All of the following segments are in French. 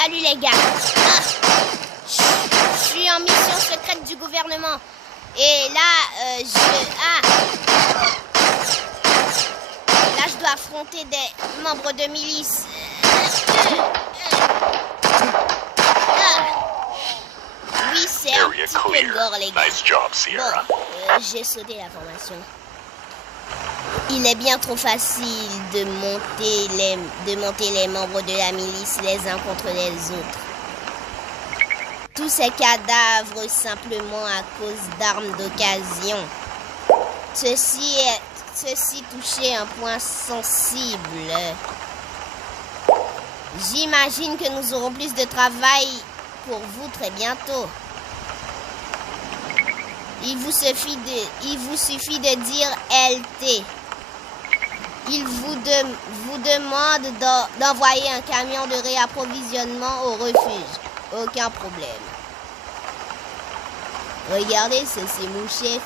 Salut les gars. Je suis en mission secrète du gouvernement. Et là, là, je dois affronter des membres de milice. Oui, c'est un petit peu gore, les gars. Bon, j'ai sauté la formation. Il est bien trop facile de monter les membres de la milice les uns contre les autres. Tous ces cadavres simplement à cause d'armes d'occasion. Ceci touchait un point sensible. J'imagine que nous aurons plus de travail pour vous très bientôt. Il vous suffit de dire LT. Il vous demande d'envoyer un camion de réapprovisionnement au refuge. Aucun problème. Regardez, c'est mon chef.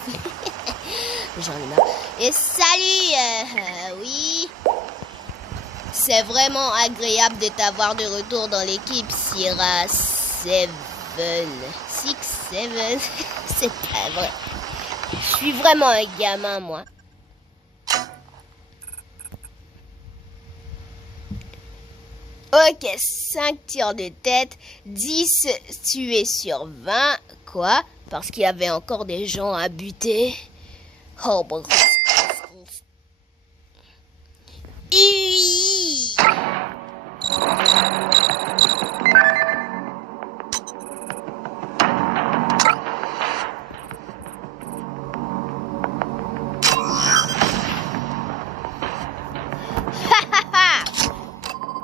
J'en ai marre. Et salut, oui. C'est vraiment agréable de t'avoir de retour dans l'équipe, Sierra 7. 6, 7. C'est pas vrai. Je suis vraiment un gamin, moi. Ok, 5 tirs de tête, 10 tués sur 20. Quoi? Parce qu'il y avait encore des gens à buter. Oh, bon.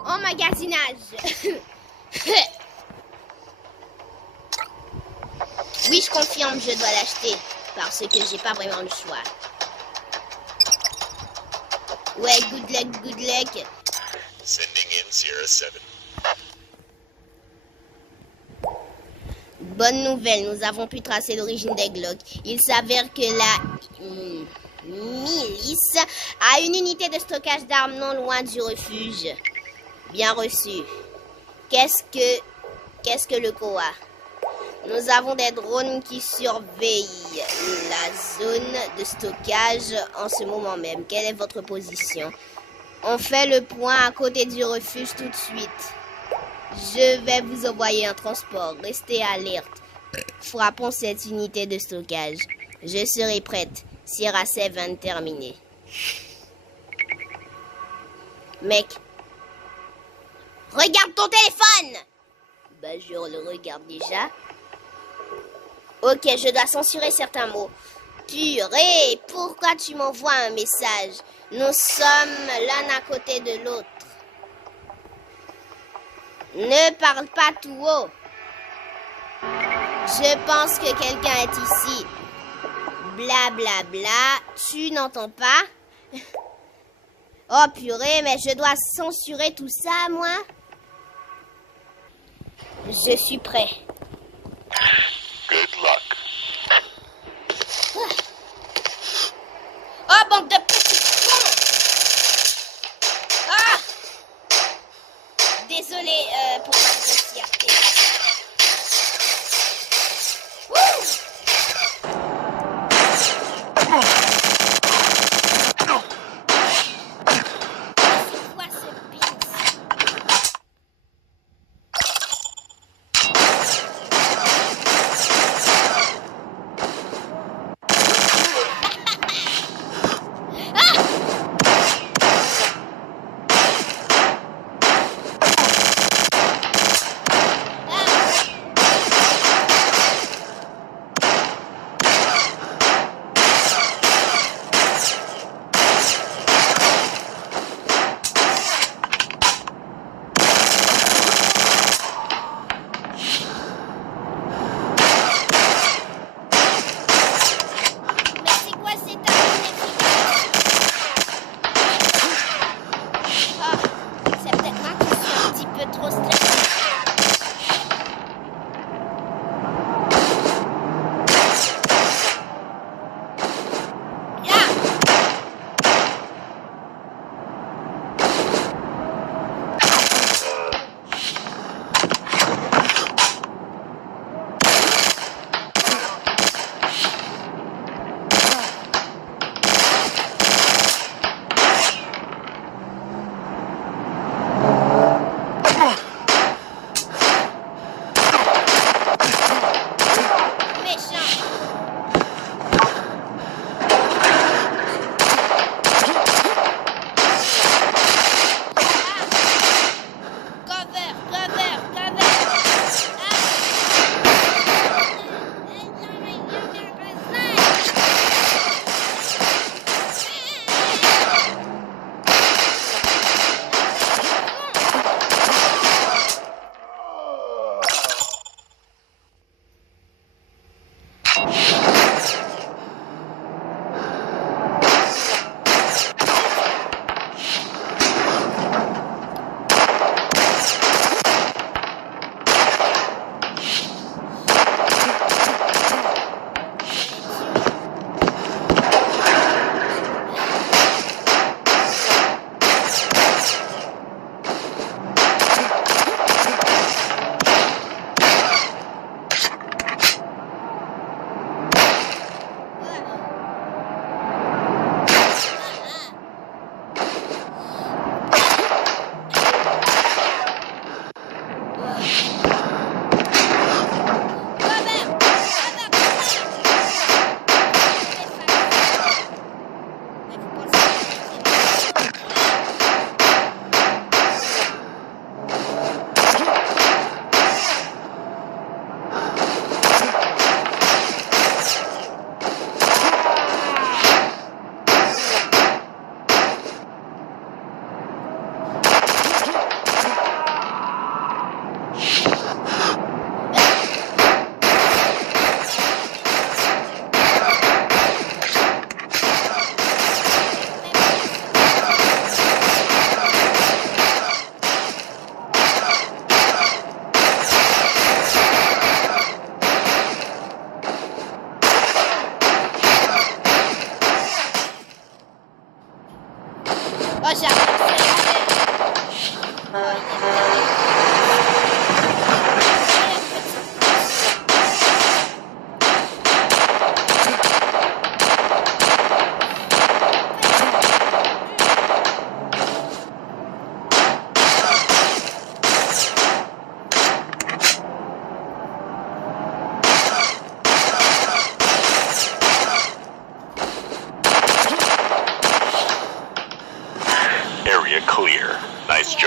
Emmagasinage. Oui, je confirme, je dois l'acheter. Parce que j'ai pas vraiment le choix. Ouais, good luck. Sending in Sierra 7. Bonne nouvelle, nous avons pu tracer l'origine des Glock. Il s'avère que la milice a une unité de stockage d'armes non loin du refuge. Bien reçu. Qu'est-ce que le COA? Nous avons des drones qui surveillent la zone de stockage en ce moment même. Quelle est votre position? On fait le point à côté du refuge tout de suite. Je vais vous envoyer un transport. Restez alerte. Frappons cette unité de stockage. Je serai prête. Sierra 7 terminé. Mec. Regarde ton téléphone! Bah, je le regarde déjà. Ok, je dois censurer certains mots. Purée, pourquoi tu m'envoies un message? Nous sommes l'un à côté de l'autre. Ne parle pas tout haut. Je pense que quelqu'un est ici. Bla bla bla. Tu n'entends pas? Oh purée, mais je dois censurer tout ça, moi? Je suis prêt. Good luck. Oh, bande de petits cons! Ah! Désolé pour ma grossièreté. C'est quoi ce pince?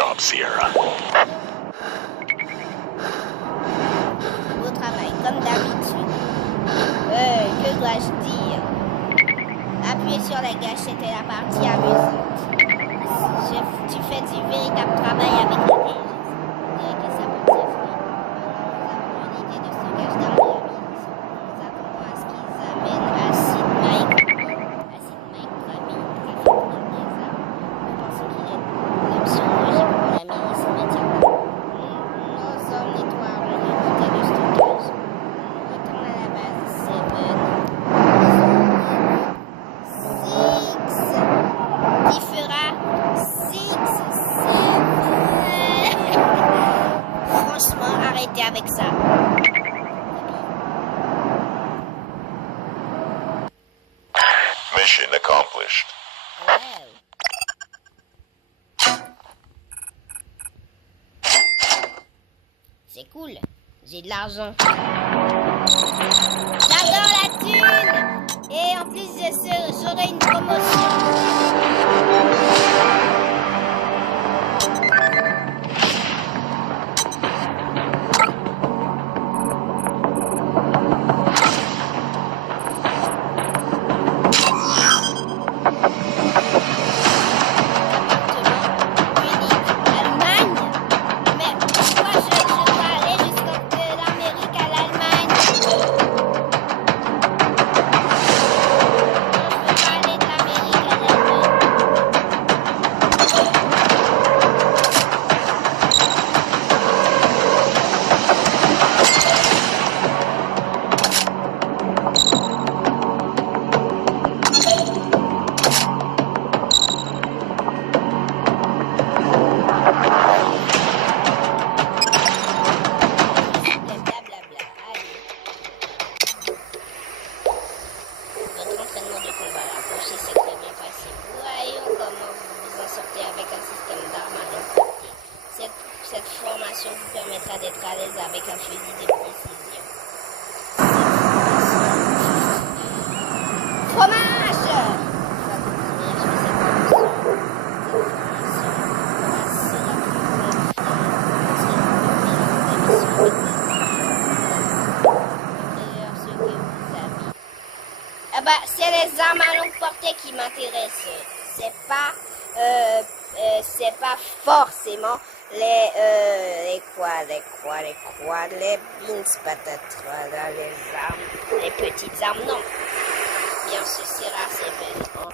job, Sierra. Beau travail, comme d'habitude. Que dois-je dire? Appuyer sur la gâchette est la partie amusante. Tu fais du véritable travail avec l'intelligence. On dirait que ça peut être fruit. Nous avons une unité de stockage d'armes et ammunitions. Nous attendons à ce qu'ils amènent Acid Mike Ramille, trafiquant des armes. Nous pensons qu'il est l'option logique pour la milice immédiatement. Nos hommes nettoieront l'unité de stockage. On retourne à la base 7. Qui fera 6, 7. Franchement, arrêtez avec ça. Mission accomplished. Ouais. C'est cool. J'ai de l'argent. J'adore la thune. Et en plus, j'aurai une promotion. C'est les armes à longue portée qui m'intéressent. C'est pas forcément les beans patates, voilà, les armes, les petites armes, non. Bien, ce sera assez belle. Hein.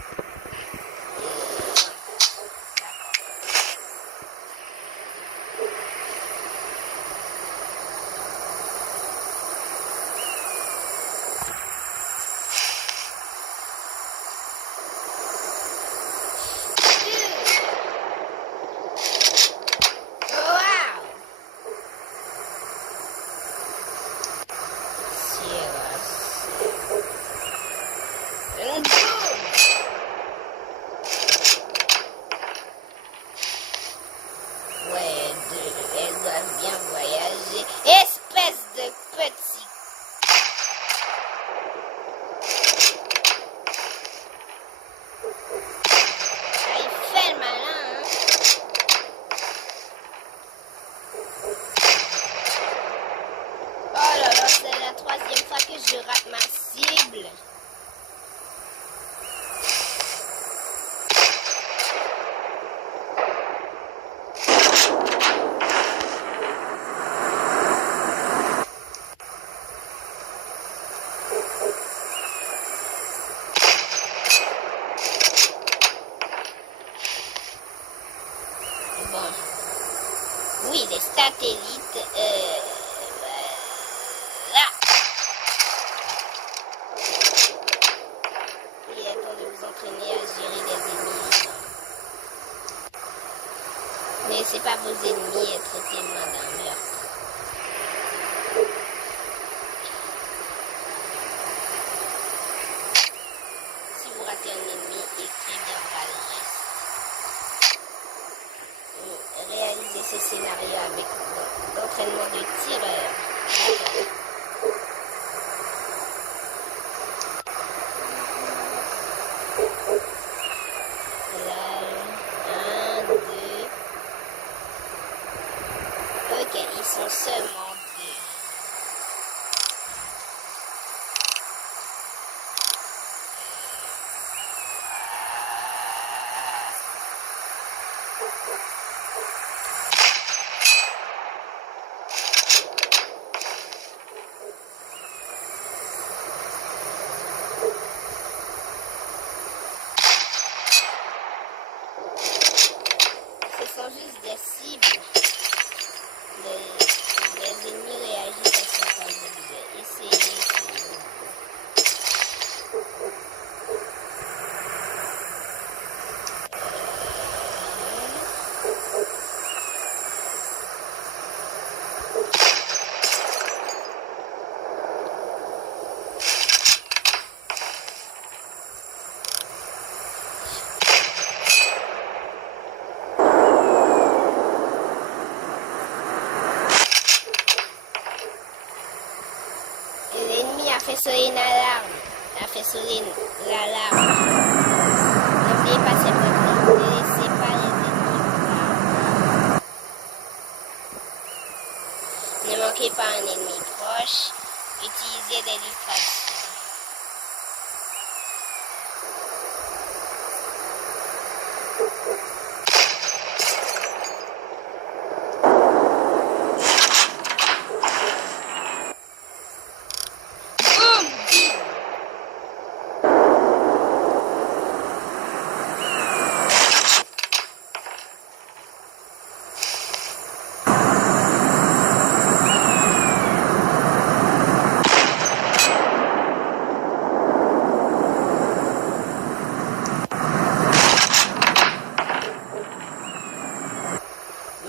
Je rate ma cible. Bon. Oui, les satellites. Laissez pas vos ennemis être témoins d'un meurtre. Si vous ratez un ennemi, il préviendra le reste. Réalisez ce scénario avec l'entraînement de tireur. D'accord. sont seulement deux. Ce sont juste des cibles. Les ennemis réagissent à certains objets. Essayez. L'ennemi a fait sonner l'alarme. N'oubliez pas cette technique. Ne laissez pas les ennemis voir. Ne manquez pas un ennemi proche. Utilisez des distractions.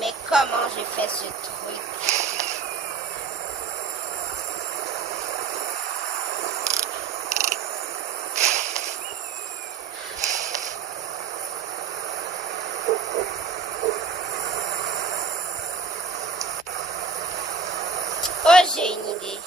Mais comment je fais ce truc? Oh, j'ai une idée.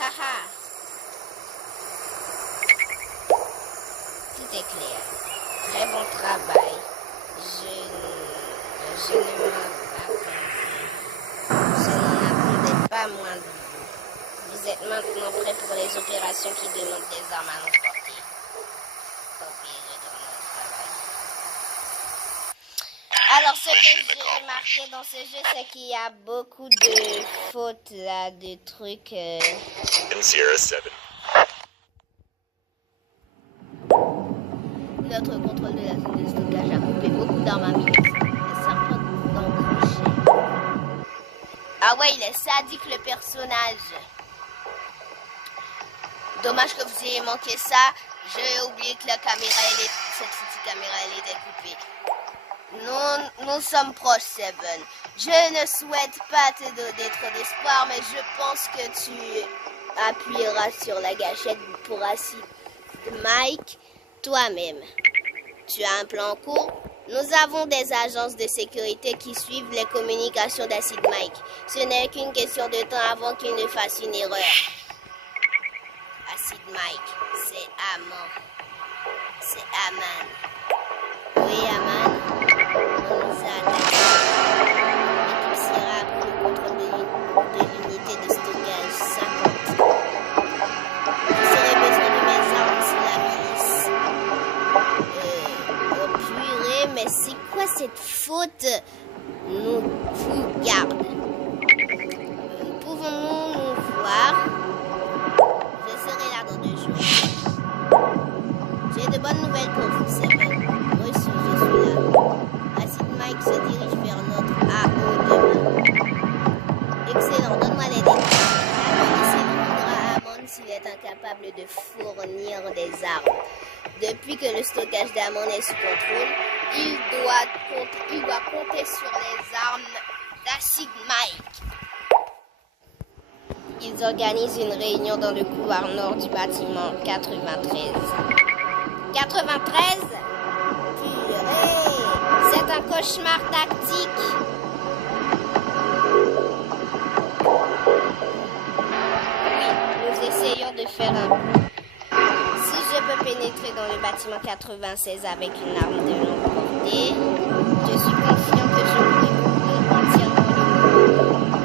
Haha. Tout est clair. Très bon travail. Je n'en attendais pas moins de vous. Vous êtes maintenant prêts pour les opérations qui demandent des armes à notre portée. Ok, retournons au travail. Alors, ce que j'ai remarqué dans ce jeu, c'est qu'il y a beaucoup de fautes là, de trucs. In Sierra 7. Notre contrôle de la zone de stockage a coupé beaucoup d'armes à milice. Les serpents d'encrocher. Ah ouais, il est sadique le personnage. Dommage que vous ayez manqué ça. J'ai oublié que la caméra, cette foutue caméra, elle était coupée. Nous sommes proches, Seven. Je ne souhaite pas te donner trop d'espoir, mais je pense que tu appuieras sur la gâchette pour Acid Mike toi-même. Tu as un plan en cours? Nous avons des agences de sécurité qui suivent les communications d'Acid Mike. Ce n'est qu'une question de temps avant qu'il ne fasse une erreur. Acid Mike, c'est Amon. C'est Aman. Oui, Aman. On nous a attaqué. L'équipe Sierra a pris le contrôle de l'unité de stockage 50. Vous aurez besoin de mes armes sur la milice. Oh purée, mais c'est quoi cette faute? Nous vous garde. Pouvons-nous nous voir? Je serai là dans 2 jours. J'ai de bonnes nouvelles pour vous, Seven. Reçu, je suis là. Acid Mike se dirige vers notre AO demain. Excellent, donne-moi les détails. La police éliminera Amon s'il est incapable de fournir des armes. Depuis que le stockage d'Amon est sous contrôle, Il doit compter sur les armes d'Acid Mike. Ils organisent une réunion dans le couloir nord du bâtiment 93. 93? Purée! C'est un cauchemar tactique. Oui, nous essayons de faire un coup. Si je peux pénétrer dans le bâtiment 96 avec une arme de longue portée, je suis confiant que je pourrai couvrir entièrement le monde.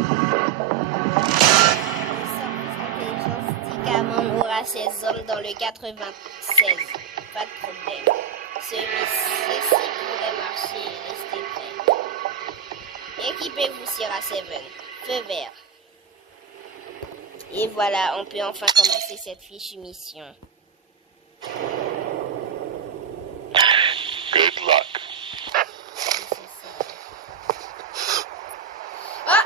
Le service d'intelligence dit qu'Amon aura ses hommes dans le 96. Pas de problème. Ceci pourrait marcher et rester prêt. Équipez-vous, Sierra 7. Feu vert. Et voilà, on peut enfin commencer cette fichue mission. Good luck. Ah!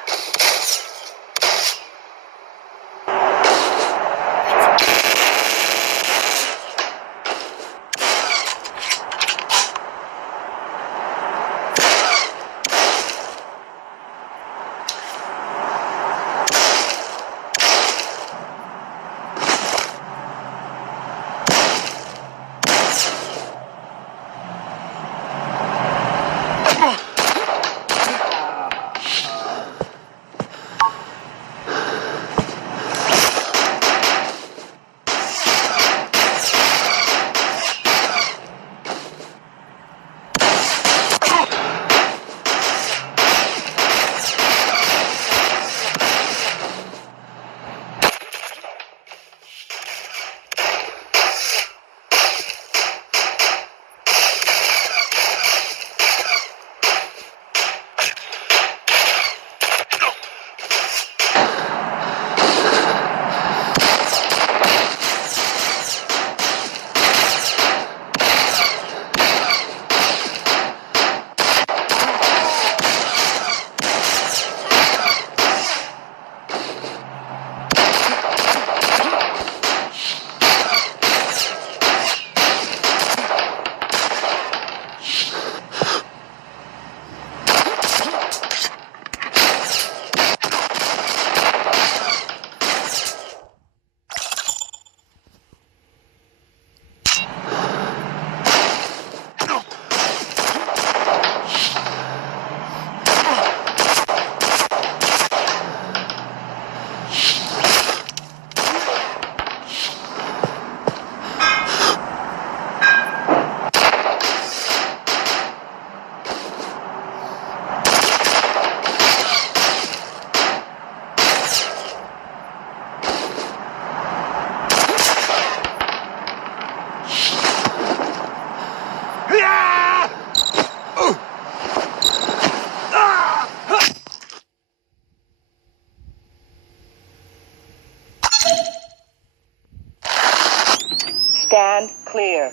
Stand clear.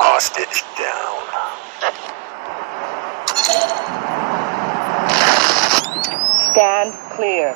Hostage down. Stand clear.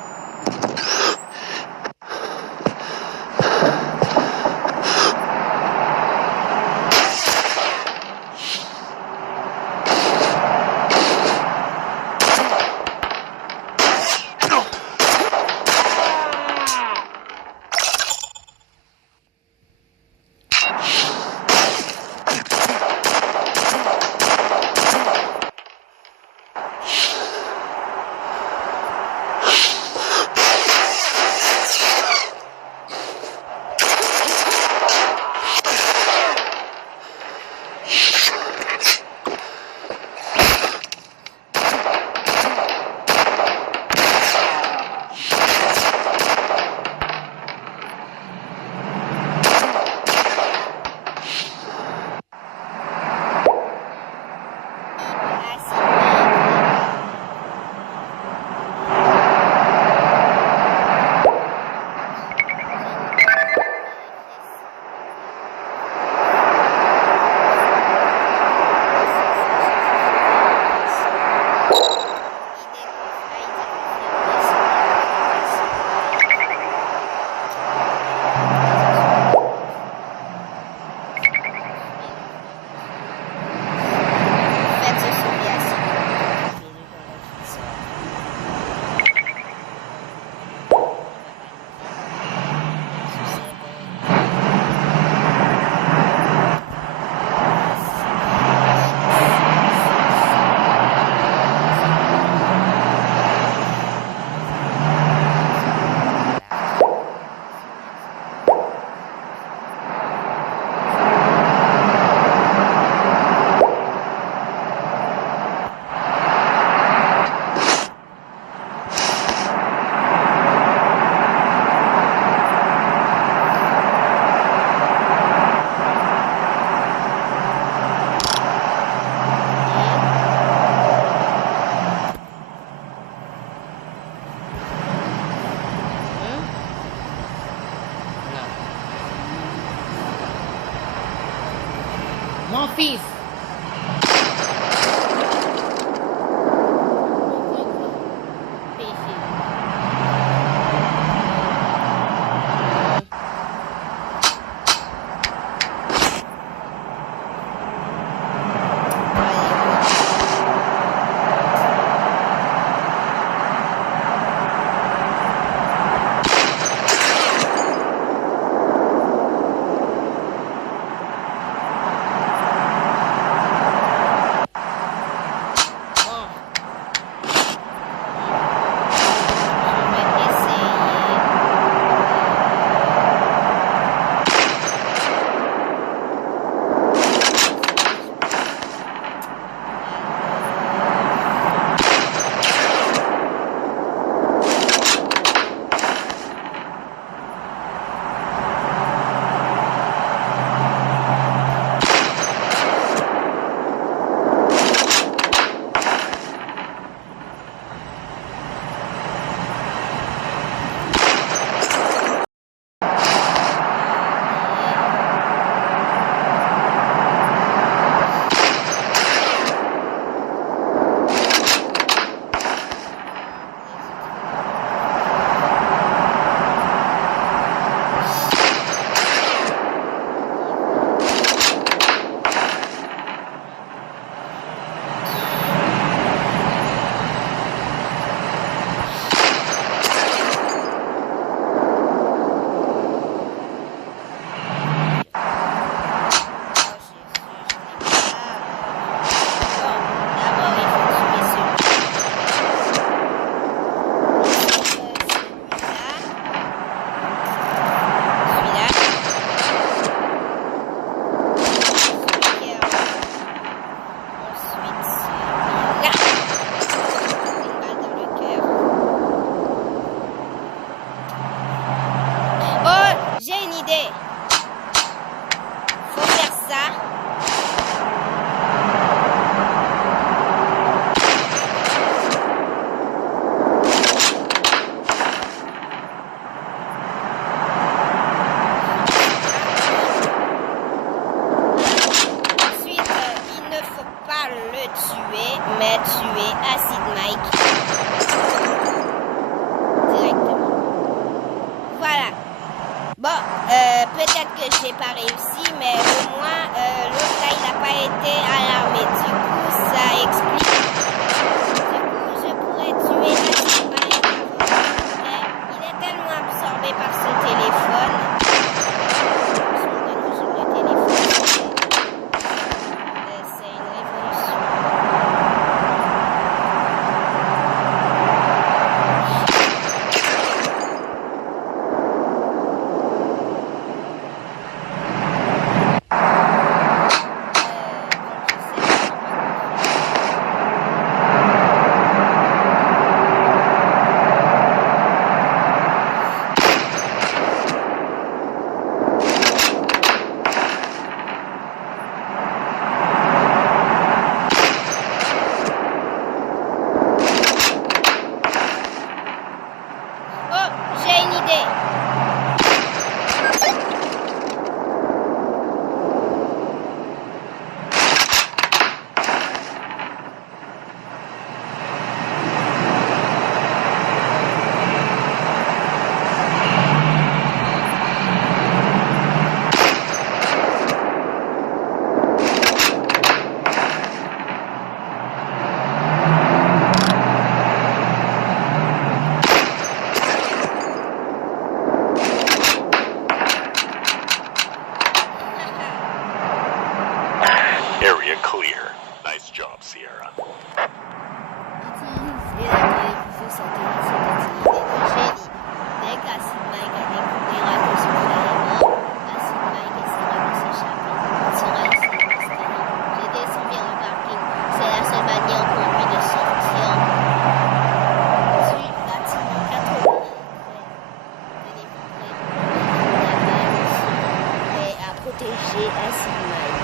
Mon fils. mais tuer Acid Mike directement. Voilà. Bon, peut-être que j'ai pas réussi, mais au moins l'autre là il n'a pas été alarmé. Du coup, ça explique. Du coup, je pourrais tuer Acid Mike avant, mais il est tellement absorbé par ce téléphone. Area clear. Nice job, Sierra. Utiliser la télévision satellite, c'est une idée de génie. Dès qu'Acid Mike a découvert que son frère est mort, Acid Mike essaiera de s'échapper. Il sera ici mystérieux. J'ai descendu le parking. C'est la seule manière pour lui de sortir du bâtiment 80. Tenez-vous prêts. Prêt à protéger Acid Mike.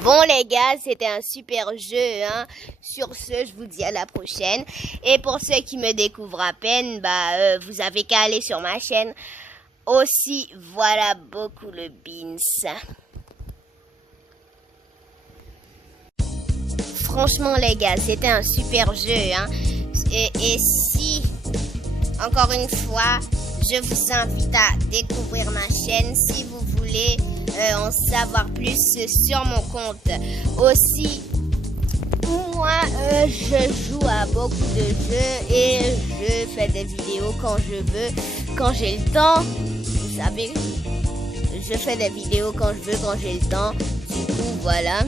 Bon les gars, c'était un super jeu, hein. Sur ce, je vous dis à la prochaine. Et pour ceux qui me découvrent à peine, vous avez qu'à aller sur ma chaîne Aussi, voilà beaucoup le beans. Franchement les gars, c'était un super jeu, hein. Et si, encore une fois, je vous invite à découvrir ma chaîne si vous voulez en savoir plus sur mon compte. Aussi, moi, je joue à beaucoup de jeux et je fais des vidéos quand je veux, quand j'ai le temps. Vous savez, je fais des vidéos quand je veux, quand j'ai le temps. Du coup, voilà.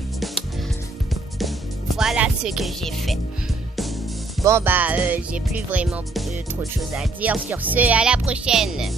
Voilà ce que j'ai fait. Bon, j'ai plus vraiment trop de choses à dire. Sur ce, à la prochaine.